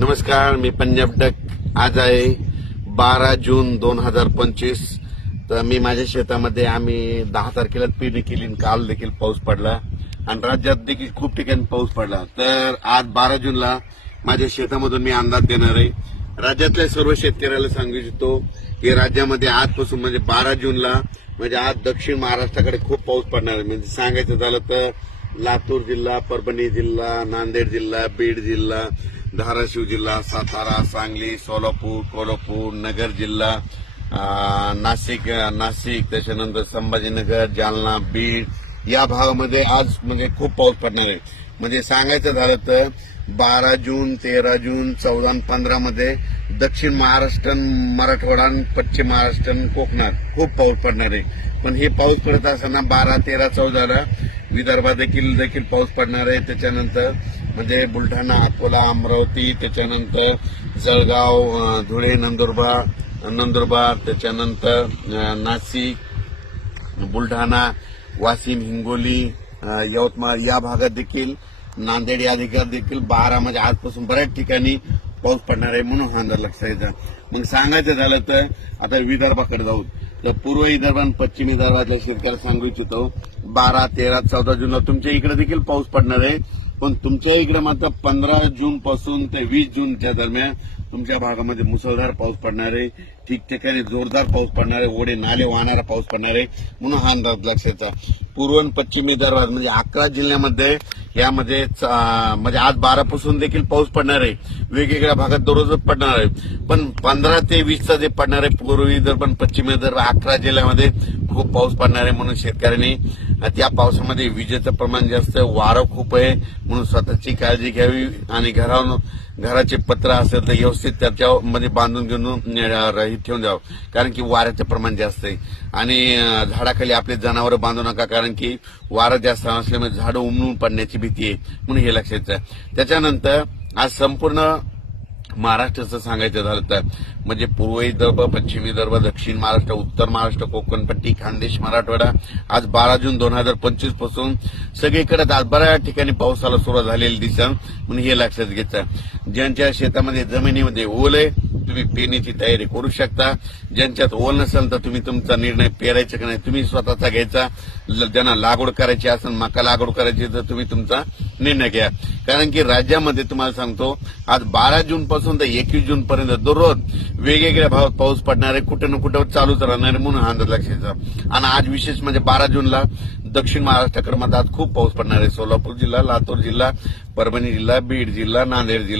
नमस्कार मी पंजाब डक आज आहे बारा जून दोन हजार पंचवीस तर मी माझ्या शेतामध्ये आम्ही दहा तारखेला पेरणी केली काल देखील पाऊस पडला आणि राज्यात देखील खूप ठिकाणी पाऊस पडला तर आज बारा जूनला माझ्या शेतामधून मी अंदाज देणार आहे राज्यातल्या सर्व शेतकऱ्याला सांगू इच्छितो की राज्यामध्ये आजपासून म्हणजे बारा जूनला म्हणजे आज दक्षिण महाराष्ट्राकडे खूप पाऊस पडणार आहे म्हणजे सांगायचं झालं तर लातूर जिल्हा परभणी जिल्हा नांदेड जिल्हा बीड जिल्हा धाराशिव जिल्हा सातारा सांगली सोलापूर कोल्हापूर नगर जिल्हा नाशिक नाशिक त्याच्यानंतर संभाजीनगर जालना बीड या भागामध्ये आज म्हणजे खूप पाऊस पडणार आहे म्हणजे सांगायचं झालं तर बारा जून तेरा जून चौदा पंधरा मध्ये दक्षिण महाराष्ट्र मराठवाडा पश्चिम महाराष्ट्र कोकणात खूप पाऊस पडणार आहे पण हे पाऊस पडत असताना बारा तेरा चौदाला विदर्भात देखील देखील पाऊस पडणार आहे त्याच्यानंतर म्हणजे बुलढाणा अकोला अमरावती त्याच्यानंतर जळगाव धुळे नंदुरबार नंदुरबार त्याच्यानंतर नाशिक बुलढाणा वाशिम हिंगोली यवतमाळ या भागात देखील नांदेड या अधिकार देखील बारा म्हणजे आजपासून बऱ्याच ठिकाणी पाऊस पडणार आहे म्हणून अंदाज लक्षात मग सांगायचं झालं तर आता विदर्भाकडे जाऊ तर पूर्व विदर्भ आणि पश्चिम विदर्भातल्या शेतकऱ्याला सांगू इच्छितो बारा तेरा चौदा जूनला तुमच्या इकडे देखील पाऊस पडणार आहे पण तुमच्या इकडे मात्र पंधरा जून पासून ते वीस जूनच्या दरम्यान तुमच्या भागामध्ये मुसळधार पाऊस पडणार आहे ठिकठिकाणी जोरदार पाऊस पडणार आहे ओढे नाले वाहणारा पाऊस पडणार आहे म्हणून हा अंदाज लक्षात पूर्व आणि पश्चिम विदर्भात म्हणजे अकरा जिल्ह्यामध्ये यामध्ये म्हणजे आज बारापासून देखील पाऊस पडणार आहे वेगवेगळ्या भागात दररोजच पडणार आहे पण पंधरा ते वीसचा जे पडणार आहे जर पण पश्चिम जर अकरा जिल्ह्यामध्ये खूप पाऊस पडणार आहे म्हणून शेतकऱ्यांनी त्या पावसामध्ये विजेचं प्रमाण जास्त वारं खूप आहे म्हणून स्वतःची काळजी घ्यावी आणि घरावर घराचे पत्र असेल तर व्यवस्थित त्याच्यामध्ये बांधून घेऊन रहित ठेवून द्यावं कारण की वाऱ्याचं प्रमाण जास्त आहे आणि झाडाखाली आपले जनावरं बांधू नका कारण की वारं जास्त असल्यामुळे झाडं उमलून पडण्याची भीती आहे म्हणून हे लक्षात त्याच्यानंतर आज संपूर्ण महाराष्ट्राचं सांगायचं झालं तर म्हणजे पूर्व विदर्भ पश्चिम विदर्भ दक्षिण महाराष्ट्र उत्तर महाराष्ट्र कोकणपट्टी खानदेश मराठवाडा आज बारा जून दोन हजार पंचवीस पासून सगळीकडे आज बऱ्याच ठिकाणी पावसाला सुरुवात झालेली दिसत म्हणून हे लक्षात घ्यायचं ज्यांच्या शेतामध्ये जमिनीमध्ये ओल आहे तुम्ही पेण्याची तयारी करू शकता ज्यांच्यात ओल नसेल तर तुम्ही तुमचा निर्णय पेरायचा की नाही तुम्ही स्वतःचा घ्यायचा ज्यांना लागवड करायची असेल मका लागवड करायची तर तुम्ही तुमचा निर्णय घ्या कारण की राज्यामध्ये तुम्हाला सांगतो आज बारा जून पासून तर एकवीस जून पर्यंत दररोज वेगवेगळ्या भागात पाऊस पडणार आहे कुठे ना कुठे चालूच राहणार आहे म्हणून हा अंदाज लक्षाचा आणि आज विशेष म्हणजे बारा जूनला दक्षिण महाराष्ट्राक्रमात आज खूप पाऊस पडणार आहे सोलापूर जिल्हा लातूर जिल्हा परभणी जिल्हा बीड जिल्हा नांदेड जिल्हा